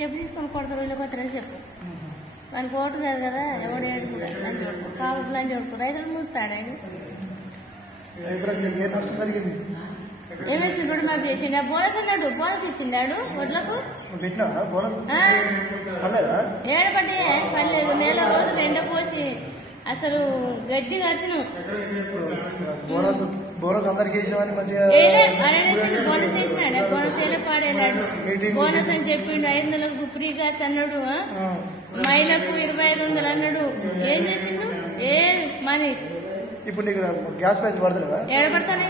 చెప్పు తీసుకొని కొడతారు వెళ్ళిపోతారని చెప్పు మనకు ఓటు కాదు కదా ఎవడేడు కూడా లంచ్ కొడుకు పాపకు లంచ్ కొడుకు రైతులు మూస్తాడు ఆయన ఏమేసి ఇప్పుడు మాకు చేసిండు బోనస్ అన్నాడు బోనస్ ఇచ్చిండాడు ఒడ్లకు ఏడపడి పర్లేదు నెల రోజులు ఎండపోసి అసలు గడ్డి కరిసిన బోనస్ అందరికి బోనస్ వేసినాడు బోనస్ వేలే పాడేలాడు బోనస్ అని చెప్పిండు 500 ఫ్రీగా అన్నాడు మహిళకు 2500 అన్నాడు ఏం చేసిండు ఏ మనీ ఇప్పుడు నీకు గ్యాస్ పైసలు పడతలేవా ఏడపడతానే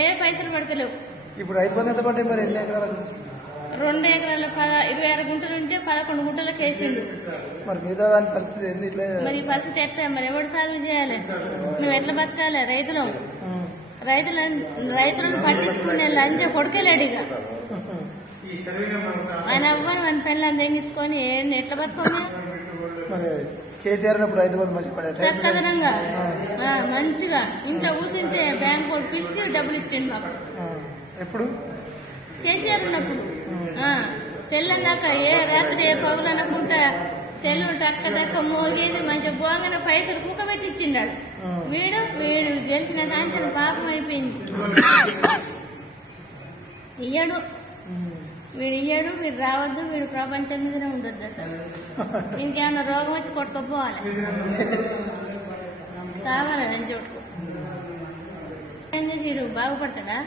ఏ పైసలు పడతలేవు ఇప్పుడు 5 మంది ఎంత పడ్డాయి మరి ఎన్ని ఎకరాలకు 2 ఎకరాల 26 గుంటలు ఉంటే 11 గుంటలకు వేసిండు మరి మిగతా దాని పరిస్థితి ఏంది ఇట్లా మరి ఈ పరిస్థితి ఎట్లా మరి ఎవరు సర్వీస్ చేయాలి మేము ఎట్లా బతకాలి రైతులను పట్టించుకునే లంచ కొడుకేలేడు ఇక ఆయన అవ్వని మన పిల్లలు తెంగించుకొని ఎట్లా బతుకోమే మరి కేసీఆర్ 5 మంది మంచి చక్కదనంగా మంచిగా ఇంట్లో కూర్చుంటే బ్యాంక్ కోడ్ పిలిచి డబ్బులు ఇచ్చిండు మాకు ఎప్పుడు కేసీఆర్ ఉన్నప్పుడు తెల్లన్నాక ఏ రాత్రి ఏ పగులు అనకుండా సెల్లు టక్క టక్క మోగేది మంచిగా పోగానే పైసలు కూకబెట్టి ఇచ్చిండాడు వీడు గెలిచిన కాంచెలు పాపం అయిపోయింది వీడు రావద్దు వీడు ప్రపంచం మీదనే ఉండొద్దు అసలు ఇంకేమన్నా రోగం వచ్చి కొట్టుకోపోవాలి కావాలి అని చూడుకో ఏం చేసి బాగుపడతాడా